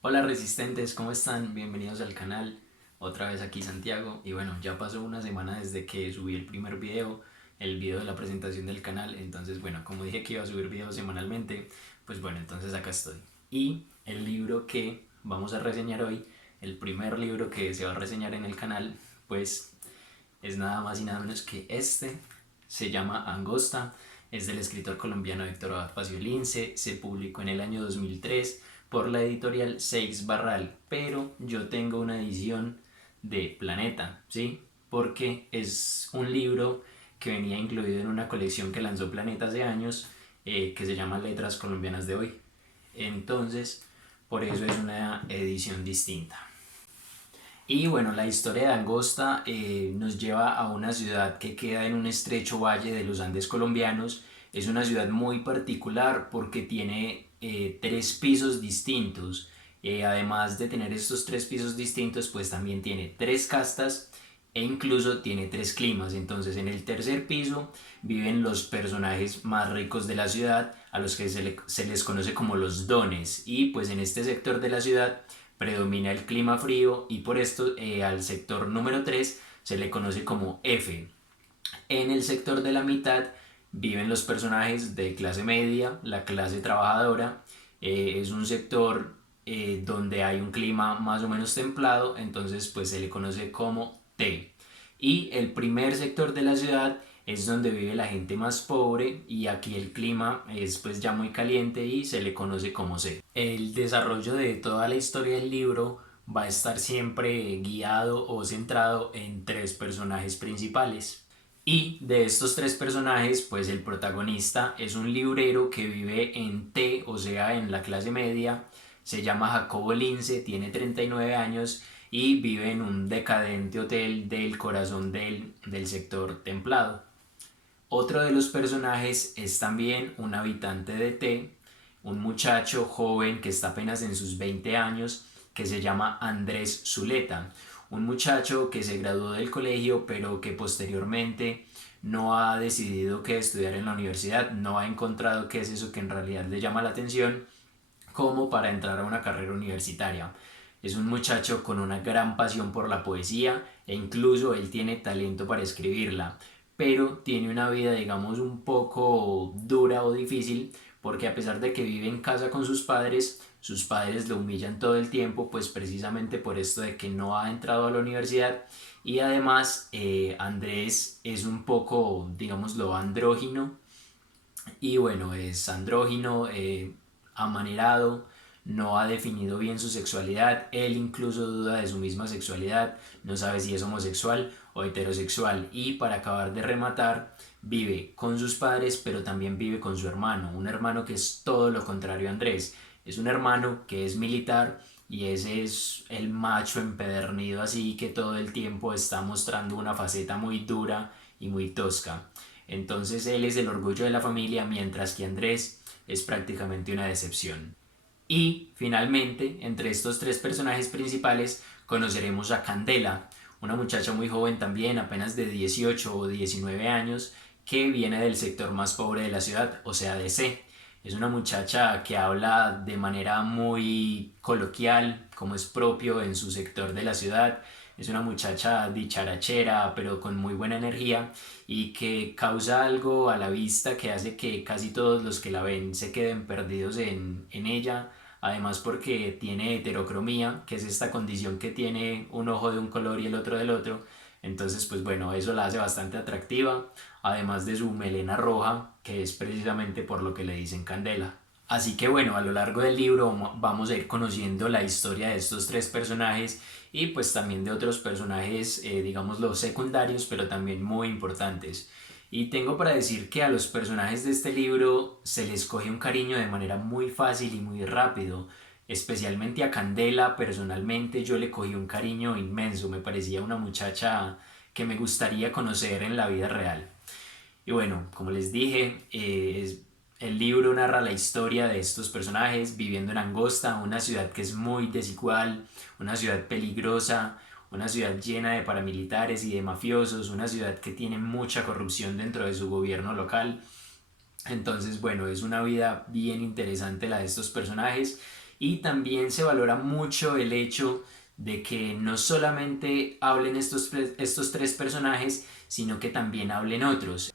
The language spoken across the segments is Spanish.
Hola resistentes, ¿cómo están? Bienvenidos al canal. Otra vez aquí Santiago. Y bueno, ya pasó una semana desde que subí el primer video, el video de la presentación del canal. Entonces, bueno, como dije que iba a subir videos semanalmente, pues bueno, entonces acá estoy. Y el libro que vamos a reseñar hoy, el primer libro que se va a reseñar en el canal, pues es nada más y nada menos que este. Se llama Angosta, es del escritor colombiano Héctor Abad Lince, se publicó en el año 2003 por la editorial Seix Barral, pero yo tengo una edición de Planeta, ¿sí? Porque es un libro que venía incluido en una colección que lanzó Planeta hace años, que se llama Letras Colombianas de Hoy. Entonces, por eso es una edición distinta. Y bueno, la historia de Angosta nos lleva a una ciudad que queda en un estrecho valle de los Andes colombianos. Es una ciudad muy particular porque tiene tres pisos distintos. Además de tener estos tres pisos distintos, pues también tiene tres castas e incluso tiene tres climas. Entonces en el tercer piso viven los personajes más ricos de la ciudad, a los que se les conoce como los dones. Y pues en este sector de la ciudad predomina el clima frío y por esto al sector número 3 se le conoce como F. En el sector de la mitad viven los personajes de clase media, la clase trabajadora. Es un sector donde hay un clima más o menos templado, entonces pues se le conoce como T. Y el primer sector de la ciudad es donde vive la gente más pobre y aquí el clima es pues ya muy caliente y se le conoce como C. El desarrollo de toda la historia del libro va a estar siempre guiado o centrado en tres personajes principales. Y de estos tres personajes, pues el protagonista es un librero que vive en T, o sea, en la clase media. Se llama Jacobo Lince, tiene 39 años y vive en un decadente hotel del corazón del sector templado. Otro de los personajes es también un habitante de T, un muchacho joven que está apenas en sus 20 años, que se llama Andrés Zuleta, un muchacho que se graduó del colegio pero que posteriormente no ha decidido qué estudiar en la universidad, no ha encontrado qué es eso que en realidad le llama la atención como para entrar a una carrera universitaria. Es un muchacho con una gran pasión por la poesía e incluso él tiene talento para escribirla, pero tiene una vida digamos un poco dura o difícil porque a pesar de que vive en casa con sus padres lo humillan todo el tiempo, pues precisamente por esto de que no ha entrado a la universidad y además Andrés es un poco, digámoslo, andrógino y bueno, es andrógino, amanerado, no ha definido bien su sexualidad, él incluso duda de su misma sexualidad, no sabe si es homosexual o heterosexual y para acabar de rematar vive con sus padres pero también vive con su hermano, un hermano que es todo lo contrario a Andrés, es un hermano que es militar y ese es el macho empedernido así que todo el tiempo está mostrando una faceta muy dura y muy tosca. Entonces él es el orgullo de la familia, mientras que Andrés es prácticamente una decepción. Y finalmente, entre estos tres personajes principales, conoceremos a Candela, una muchacha muy joven también, apenas de 18 o 19 años, que viene del sector más pobre de la ciudad, o sea, de C. Es una muchacha que habla de manera muy coloquial, como es propio en su sector de la ciudad. Es una muchacha dicharachera, pero con muy buena energía y que causa algo a la vista que hace que casi todos los que la ven se queden perdidos en ella. Además porque tiene heterocromía, que es esta condición que tiene un ojo de un color y el otro del otro. Entonces, pues bueno, eso la hace bastante atractiva, además de su melena roja, que es precisamente por lo que le dicen Candela. Así que bueno, a lo largo del libro vamos a ir conociendo la historia de estos tres personajes y pues también de otros personajes, digamos los secundarios, pero también muy importantes. Y tengo para decir que a los personajes de este libro se les coge un cariño de manera muy fácil y muy rápido. Especialmente a Candela, personalmente yo le cogí un cariño inmenso, me parecía una muchacha que me gustaría conocer en la vida real. Y bueno, como les dije, el libro narra la historia de estos personajes viviendo en Angosta, una ciudad que es muy desigual, una ciudad peligrosa, una ciudad llena de paramilitares y de mafiosos, una ciudad que tiene mucha corrupción dentro de su gobierno local. Entonces, bueno, es una vida bien interesante la de estos personajes Y también se valora mucho el hecho de que no solamente hablen estos tres personajes, sino que también hablen otros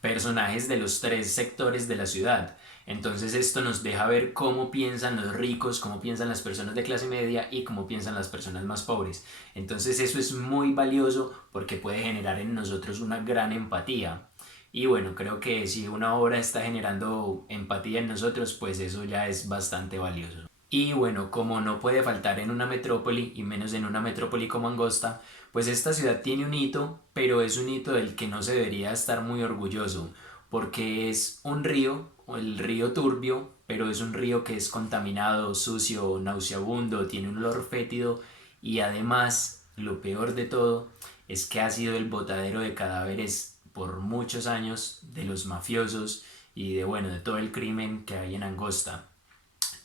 personajes de los tres sectores de la ciudad. Entonces esto nos deja ver cómo piensan los ricos, cómo piensan las personas de clase media y cómo piensan las personas más pobres. Entonces eso es muy valioso porque puede generar en nosotros una gran empatía. Y bueno, creo que si una obra está generando empatía en nosotros, pues eso ya es bastante valioso. Y bueno, como no puede faltar en una metrópoli, y menos en una metrópoli como Angosta, pues esta ciudad tiene un hito, pero es un hito del que no se debería estar muy orgulloso, porque es un río, el río Turbio, pero es un río que es contaminado, sucio, nauseabundo, tiene un olor fétido y además, lo peor de todo, es que ha sido el botadero de cadáveres por muchos años de los mafiosos y de bueno, de todo el crimen que hay en Angosta.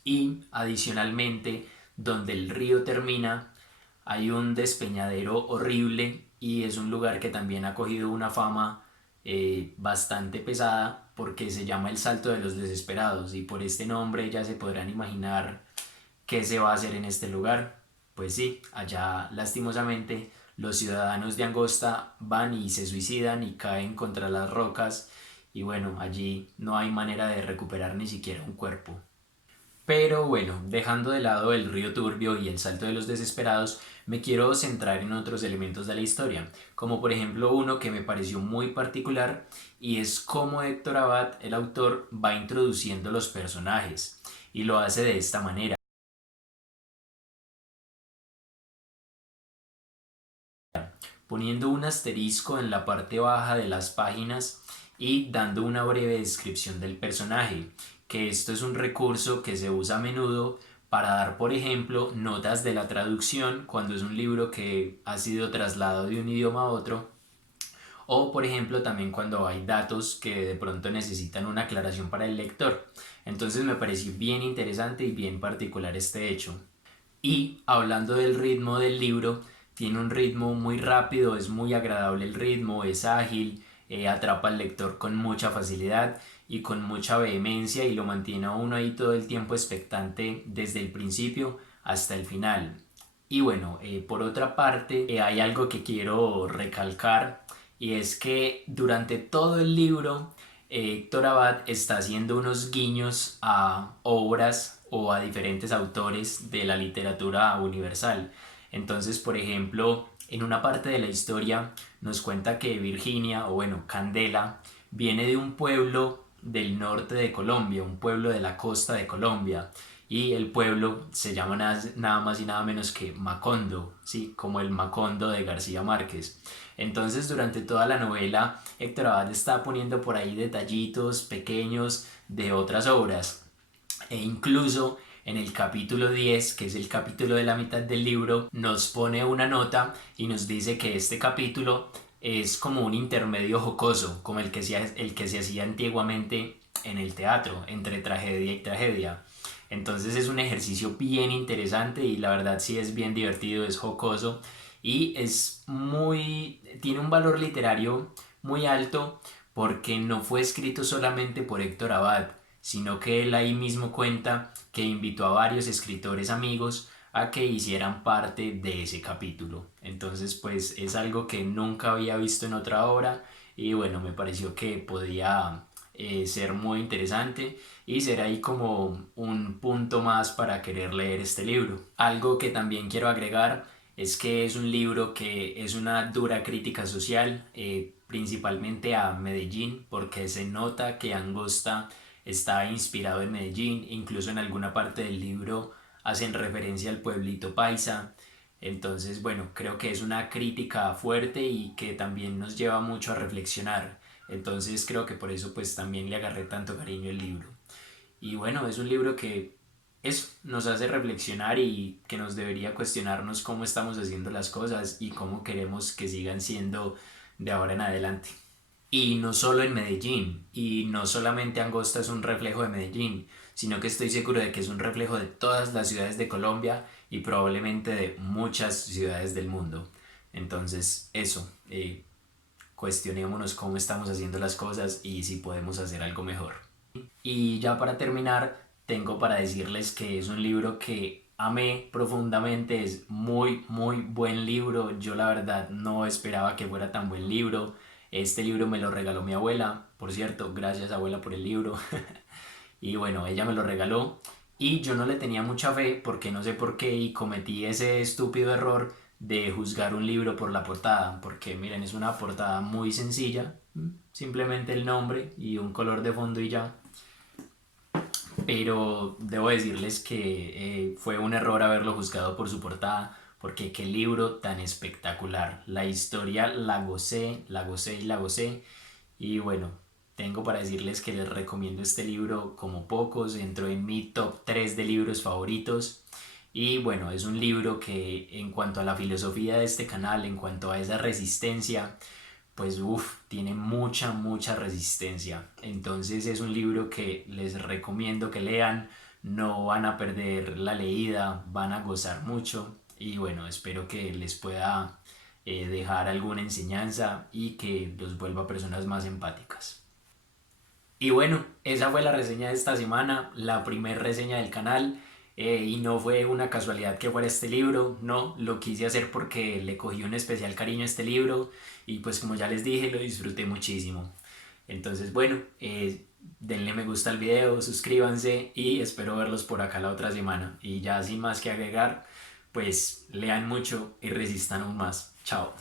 Y adicionalmente, donde el río termina, hay un despeñadero horrible y es un lugar que también ha cogido una fama bastante pesada porque se llama el Salto de los Desesperados y por este nombre ya se podrán imaginar qué se va a hacer en este lugar. Pues sí, allá lastimosamente los ciudadanos de Angosta van y se suicidan y caen contra las rocas y bueno, allí no hay manera de recuperar ni siquiera un cuerpo. Pero bueno, dejando de lado el río Turbio y el Salto de los Desesperados, me quiero centrar en otros elementos de la historia, como por ejemplo uno que me pareció muy particular y es cómo Héctor Abad, el autor, va introduciendo los personajes y lo hace de esta manera, poniendo un asterisco en la parte baja de las páginas y dando una breve descripción del personaje, que esto es un recurso que se usa a menudo para dar, por ejemplo, notas de la traducción cuando es un libro que ha sido trasladado de un idioma a otro, o por ejemplo también cuando hay datos que de pronto necesitan una aclaración para el lector. Entonces me pareció bien interesante y bien particular este hecho. Y hablando del ritmo del libro, tiene un ritmo muy rápido, es muy agradable el ritmo, es ágil, atrapa al lector con mucha facilidad y con mucha vehemencia y lo mantiene a uno ahí todo el tiempo expectante desde el principio hasta el final. Y bueno, por otra parte, hay algo que quiero recalcar y es que durante todo el libro Héctor Abad está haciendo unos guiños a obras o a diferentes autores de la literatura universal. Entonces, por ejemplo, en una parte de la historia nos cuenta que Virginia, o bueno, Candela, viene de un pueblo del norte de Colombia, un pueblo de la costa de Colombia. Y el pueblo se llama nada más y nada menos que Macondo, ¿sí? Como el Macondo de García Márquez. Entonces, durante toda la novela, Héctor Abad está poniendo por ahí detallitos pequeños de otras obras. E incluso en el capítulo 10, que es el capítulo de la mitad del libro, nos pone una nota y nos dice que este capítulo es como un intermedio jocoso, como el que se hacía antiguamente en el teatro, entre tragedia y tragedia. Entonces es un ejercicio bien interesante y la verdad sí es bien divertido, es jocoso y tiene un valor literario muy alto porque no fue escrito solamente por Héctor Abad, sino que él ahí mismo cuenta que invitó a varios escritores amigos a que hicieran parte de ese capítulo. Entonces pues es algo que nunca había visto en otra obra y bueno, me pareció que podía ser muy interesante y ser ahí como un punto más para querer leer este libro. Algo que también quiero agregar es que es un libro que es una dura crítica social, principalmente a Medellín, porque se nota que Angosta está inspirado en Medellín, incluso en alguna parte del libro hacen referencia al pueblito paisa. Entonces, bueno, creo que es una crítica fuerte y que también nos lleva mucho a reflexionar. Entonces creo que por eso pues también le agarré tanto cariño al libro. Y bueno, es un libro que nos hace reflexionar y que nos debería cuestionarnos cómo estamos haciendo las cosas y cómo queremos que sigan siendo de ahora en adelante. Y no solo en Medellín, y no solamente Angosta es un reflejo de Medellín, sino que estoy seguro de que es un reflejo de todas las ciudades de Colombia y probablemente de muchas ciudades del mundo. Entonces, eso, cuestionémonos cómo estamos haciendo las cosas y si podemos hacer algo mejor. Y ya para terminar, tengo para decirles que es un libro que amé profundamente, es muy, muy buen libro. Yo la verdad no esperaba que fuera tan buen libro. Este libro me lo regaló mi abuela, por cierto, gracias abuela por el libro. Y bueno, ella me lo regaló y yo no le tenía mucha fe porque no sé por qué y cometí ese estúpido error de juzgar un libro por la portada, porque miren, es una portada muy sencilla, simplemente el nombre y un color de fondo y ya, pero debo decirles que fue un error haberlo juzgado por su portada, porque qué libro tan espectacular. La historia la gocé, la gocé y la gocé. Y bueno, tengo para decirles que les recomiendo este libro como pocos, entró en mi top 3 de libros favoritos. Y bueno, es un libro que en cuanto a la filosofía de este canal, en cuanto a esa resistencia, pues uff, tiene mucha, mucha resistencia. Entonces es un libro que les recomiendo que lean, no van a perder la leída, van a gozar mucho y bueno, espero que les pueda dejar alguna enseñanza y que los vuelva personas más empáticas. Y bueno, esa fue la reseña de esta semana, la primer reseña del canal. Y no fue una casualidad que fuera este libro, no, lo quise hacer porque le cogí un especial cariño a este libro y pues como ya les dije, lo disfruté muchísimo. Entonces bueno, denle me gusta al video, suscríbanse y espero verlos por acá la otra semana. Y ya sin más que agregar, pues lean mucho y resistan aún más. Chao.